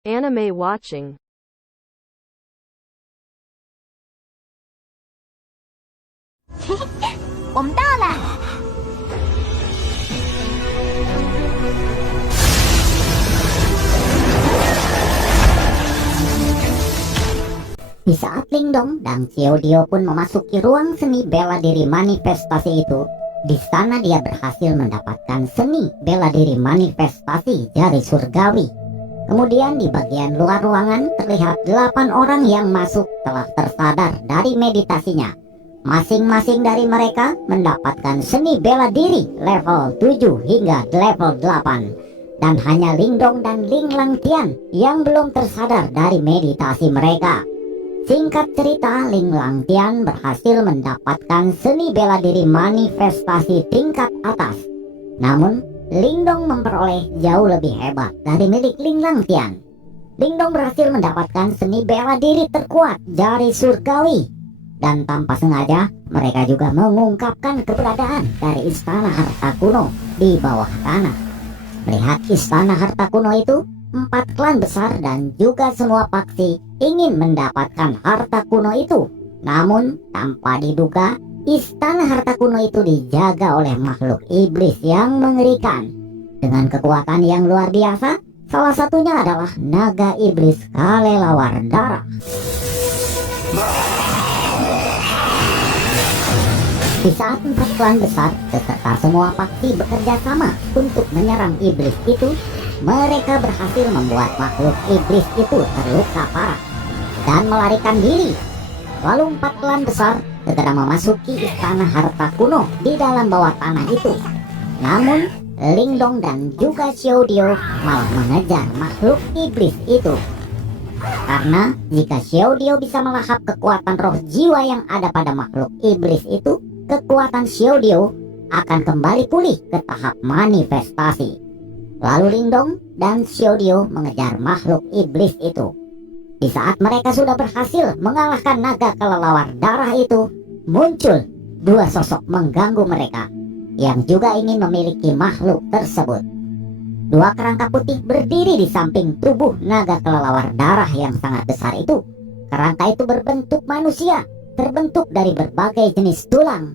Anime watching. 我们到了。Di saat Lingdong dan Xiao pun memasuki ruang seni bela diri manifestasi itu, di sana dia berhasil mendapatkan seni bela diri manifestasi jari surgawi. Kemudian di bagian luar ruangan terlihat 8 orang yang masuk telah tersadar dari meditasinya. Masing-masing dari mereka mendapatkan seni bela diri level 7 hingga level 8. Dan hanya Lingdong dan Ling Langtian yang belum tersadar dari meditasi mereka. Singkat cerita, Ling Langtian berhasil mendapatkan seni bela diri manifestasi tingkat atas. Namun, Lingdong memperoleh jauh lebih hebat dari milik Ling Langtian. Lingdong berhasil mendapatkan seni bela diri terkuat jari surgawi. Dan tanpa sengaja, mereka juga mengungkapkan keberadaan dari istana harta kuno di bawah tanah. Melihat istana harta kuno itu, 4 klan besar dan juga semua paksi ingin mendapatkan harta kuno itu. Namun tanpa diduga, istana harta kuno itu dijaga oleh makhluk iblis yang mengerikan. Dengan kekuatan yang luar biasa, salah satunya adalah naga iblis kelelawar darah. Di saat 4 klan besar beserta semua paksi bekerja sama untuk menyerang iblis itu, mereka berhasil membuat makhluk iblis itu terluka parah dan melarikan diri. Lalu 4 klan besar segera memasuki istana harta kuno di dalam bawah tanah itu. Namun Lingdong dan juga Xiao malah mengejar makhluk iblis itu. Karena jika Xiao bisa melahap kekuatan roh jiwa yang ada pada makhluk iblis itu, kekuatan Xiao akan kembali pulih ke tahap manifestasi. Lalu Lingdong dan Xiao mengejar makhluk iblis itu. Di saat mereka sudah berhasil mengalahkan naga kelelawar darah itu, muncul 2 sosok mengganggu mereka yang juga ingin memiliki makhluk tersebut. 2 kerangka putih berdiri di samping tubuh naga kelelawar darah yang sangat besar itu. Kerangka itu berbentuk manusia, terbentuk dari berbagai jenis tulang.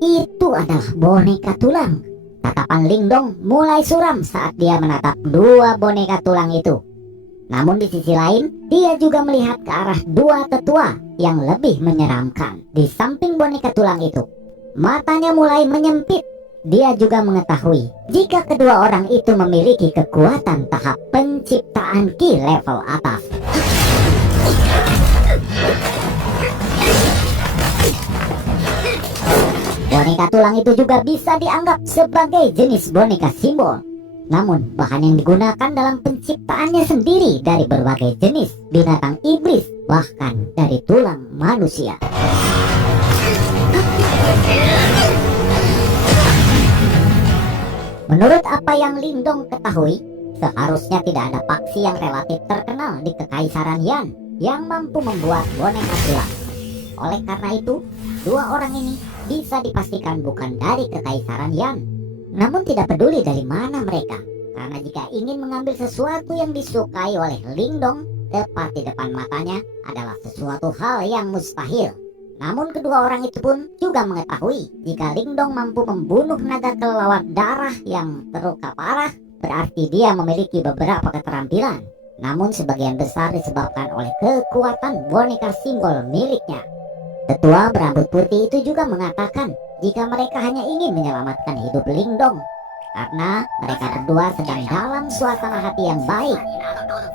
Itu adalah boneka tulang. Tatapan Lingdong mulai suram saat dia menatap 2 boneka tulang itu. Namun di sisi lain, dia juga melihat ke arah 2 tetua yang lebih menyeramkan. Di samping boneka tulang itu, matanya mulai menyempit. Dia juga mengetahui jika kedua orang itu memiliki kekuatan tahap penciptaan ki level atas. Boneka tulang itu juga bisa dianggap sebagai jenis boneka simbol. Namun bahan yang digunakan dalam penciptaannya sendiri dari berbagai jenis binatang iblis, bahkan dari tulang manusia. Menurut apa yang Lingdong ketahui, seharusnya tidak ada paksi yang relatif terkenal di Kekaisaran Yan yang mampu membuat boneka tulang. Oleh karena itu, 2 orang ini bisa dipastikan bukan dari Kekaisaran Yan. Namun tidak peduli dari mana mereka, karena jika ingin mengambil sesuatu yang disukai oleh Lingdong tepat di depan matanya adalah sesuatu hal yang mustahil. Namun kedua orang itu pun juga mengetahui jika Lingdong mampu membunuh naga kelelawar darah yang terluka parah, berarti dia memiliki beberapa keterampilan. Namun sebagian besar disebabkan oleh kekuatan boneka simbol miliknya. Tetua berambut putih itu juga mengatakan jika mereka hanya ingin menyelamatkan hidup Lingdong, karena mereka berdua sedang dalam suasana hati yang baik.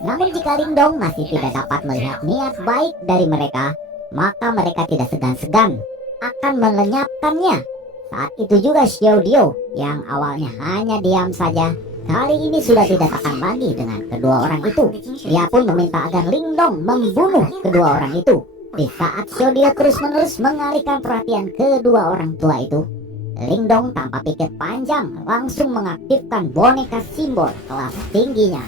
Namun jika Lingdong masih tidak dapat melihat niat baik dari mereka, maka mereka tidak segan-segan akan melenyapkannya. Saat itu juga Xiao yang awalnya hanya diam saja, kali ini sudah tidak tahan lagi dengan kedua orang itu. Ia pun meminta agar Lingdong membunuh kedua orang itu. Di saat Xiao terus-menerus mengalihkan perhatian kedua orang tua itu, Lingdong tanpa pikir panjang langsung mengaktifkan boneka simbol kelas tingginya.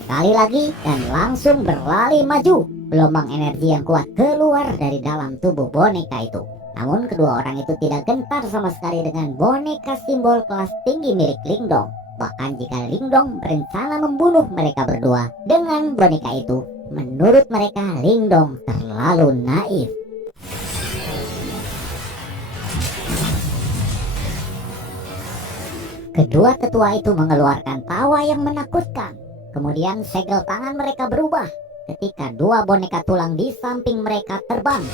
Sekali lagi dan langsung berlari maju. Gelombang energi yang kuat keluar dari dalam tubuh boneka itu. Namun kedua orang itu tidak gentar sama sekali dengan boneka simbol kelas tinggi milik Lingdong. Bahkan jika Lingdong berencana membunuh mereka berdua dengan boneka itu, menurut mereka Lingdong terlalu naif. Kedua tetua itu mengeluarkan tawa yang menakutkan. Kemudian segel tangan mereka berubah ketika dua boneka tulang di samping mereka terbang.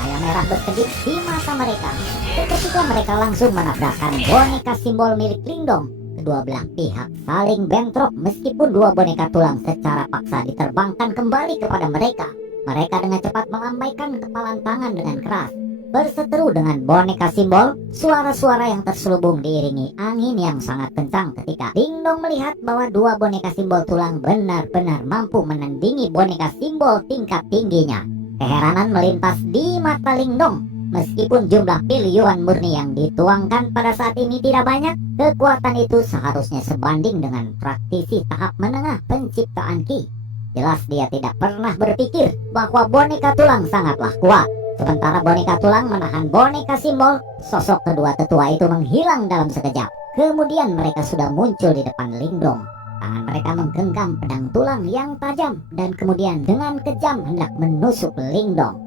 Cahaya merah berkedip di mata mereka. Seketika mereka langsung menabrakkan boneka simbol milik Lingdong. Kedua belah pihak saling bentrok meskipun dua boneka tulang secara paksa diterbangkan kembali kepada mereka. Mereka dengan cepat melambaikan kepalan tangan dengan keras, berseteru dengan boneka simbol. Suara-suara yang terselubung diiringi angin yang sangat kencang ketika Lingdong melihat bahwa dua boneka simbol tulang benar-benar mampu menandingi boneka simbol tingkat tingginya. Keheranan melintas di mata Lingdong. Meskipun jumlah pil yuan murni yang dituangkan pada saat ini tidak banyak, kekuatan itu seharusnya sebanding dengan praktisi tahap menengah penciptaan Ki. Jelas dia tidak pernah berpikir bahwa boneka tulang sangatlah kuat. Sementara boneka tulang menahan boneka simbol, sosok kedua tetua itu menghilang dalam sekejap. Kemudian mereka sudah muncul di depan Lingdong. Tangan mereka menggenggam pedang tulang yang tajam dan kemudian dengan kejam hendak menusuk Lingdong.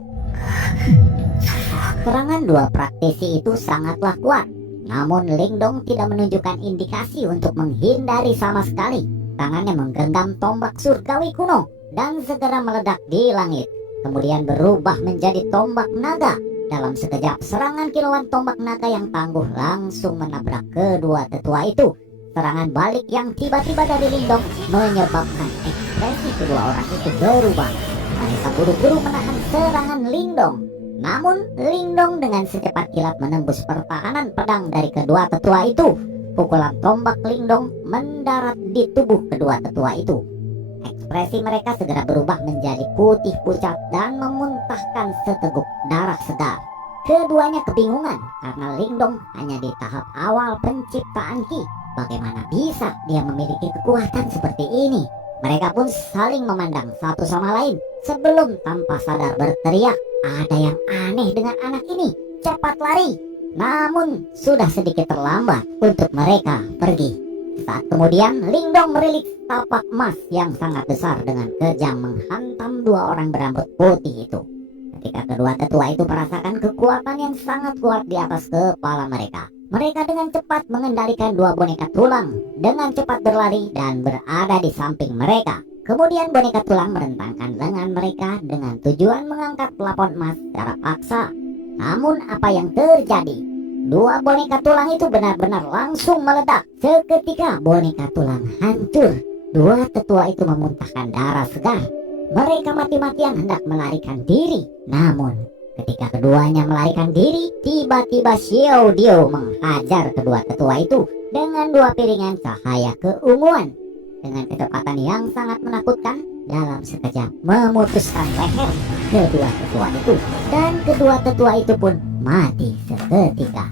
Serangan dua praktisi itu sangatlah kuat. Namun Lingdong tidak menunjukkan indikasi untuk menghindari sama sekali. Tangannya menggenggam tombak surgawi kuno dan segera meledak di langit. Kemudian berubah menjadi tombak naga. Dalam sekejap serangan kilauan tombak naga yang tangguh langsung menabrak kedua tetua itu. Serangan balik yang tiba-tiba dari Lingdong menyebabkan ekspresi kedua orang itu berubah. Mereka buru-buru menahan serangan Lingdong. Namun Lingdong dengan secepat kilat menembus pertahanan pedang dari kedua tetua itu. Pukulan tombak Lingdong mendarat di tubuh kedua tetua itu. Ekspresi mereka segera berubah menjadi putih pucat dan memuntahkan seteguk darah segar. Keduanya kebingungan karena Lingdong hanya di tahap awal penciptaan Ki. Bagaimana bisa dia memiliki kekuatan seperti ini? Mereka pun saling memandang satu sama lain sebelum tanpa sadar berteriak, "Ada yang aneh dengan anak ini, cepat lari!" Namun sudah sedikit terlambat untuk mereka pergi. Saat kemudian Lingdong merilis tapak emas yang sangat besar dengan kejam menghantam dua orang berambut putih itu. Ketika kedua tetua itu merasakan kekuatan yang sangat kuat di atas kepala mereka, mereka dengan cepat mengendalikan dua boneka tulang, dengan cepat berlari dan berada di samping mereka. Kemudian boneka tulang merentangkan lengan mereka dengan tujuan mengangkat plafon emas secara paksa. Namun apa yang terjadi? Dua boneka tulang itu benar-benar langsung meledak. Seketika boneka tulang hancur. Dua tetua itu memuntahkan darah segar. Mereka mati-matian hendak melarikan diri. Namun ketika keduanya melarikan diri, tiba-tiba Xiao Dio menghajar kedua tetua itu dengan dua piringan cahaya keunguan. Dengan kecepatan yang sangat menakutkan, dalam sekejap memutuskan leher kedua tetua itu. Dan kedua tetua itu pun mati seketika.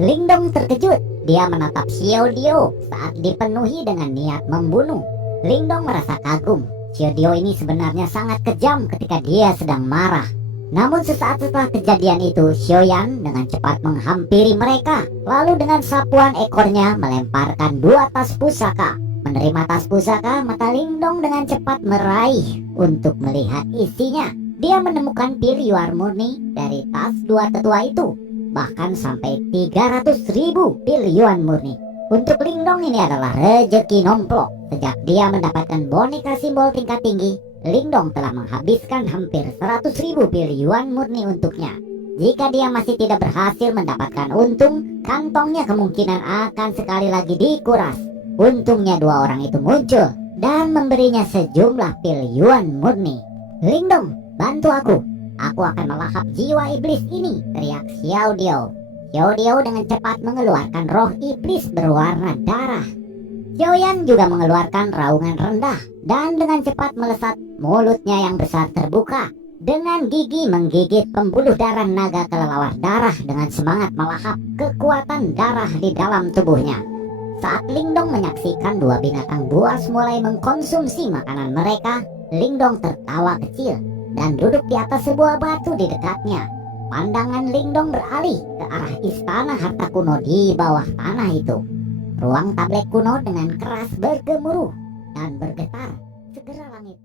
Lingdong terkejut. Dia menatap Xiao Dio saat dipenuhi dengan niat membunuh. Lingdong merasa kagum. Xiao Dio ini sebenarnya sangat kejam ketika dia sedang marah. Namun sesaat setelah kejadian itu, Xiaoyan dengan cepat menghampiri mereka. Lalu dengan sapuan ekornya melemparkan dua tas pusaka. Menerima tas pusaka, mata Lingdong dengan cepat meraih untuk melihat isinya. Dia menemukan pil yuan murni dari tas dua tetua itu. Bahkan sampai 300.000 pil yuan murni. Untuk Lingdong ini adalah rezeki nomplok. Sejak dia mendapatkan boneka simbol tingkat tinggi, Lingdong telah menghabiskan hampir 100.000 pil yuan murni untuknya. Jika dia masih tidak berhasil mendapatkan untung, kantongnya kemungkinan akan sekali lagi dikuras. Untungnya dua orang itu muncul dan memberinya sejumlah pil yuan murni. "Lingdong, bantu aku. Aku akan melahap jiwa iblis ini," teriak Xiao Dio. Xiao Dio dengan cepat mengeluarkan roh iblis berwarna darah. Xiaoyan juga mengeluarkan raungan rendah dan dengan cepat melesat, mulutnya yang besar terbuka. Dengan gigi menggigit pembuluh darah naga kelelawar darah dengan semangat melahap kekuatan darah di dalam tubuhnya. Saat Lingdong menyaksikan dua binatang buas mulai mengkonsumsi makanan mereka, Lingdong tertawa kecil dan duduk di atas sebuah batu di dekatnya. Pandangan Lingdong beralih ke arah istana harta kuno di bawah tanah itu. Ruang tablet kuno dengan keras bergemuruh dan bergetar. Segera langit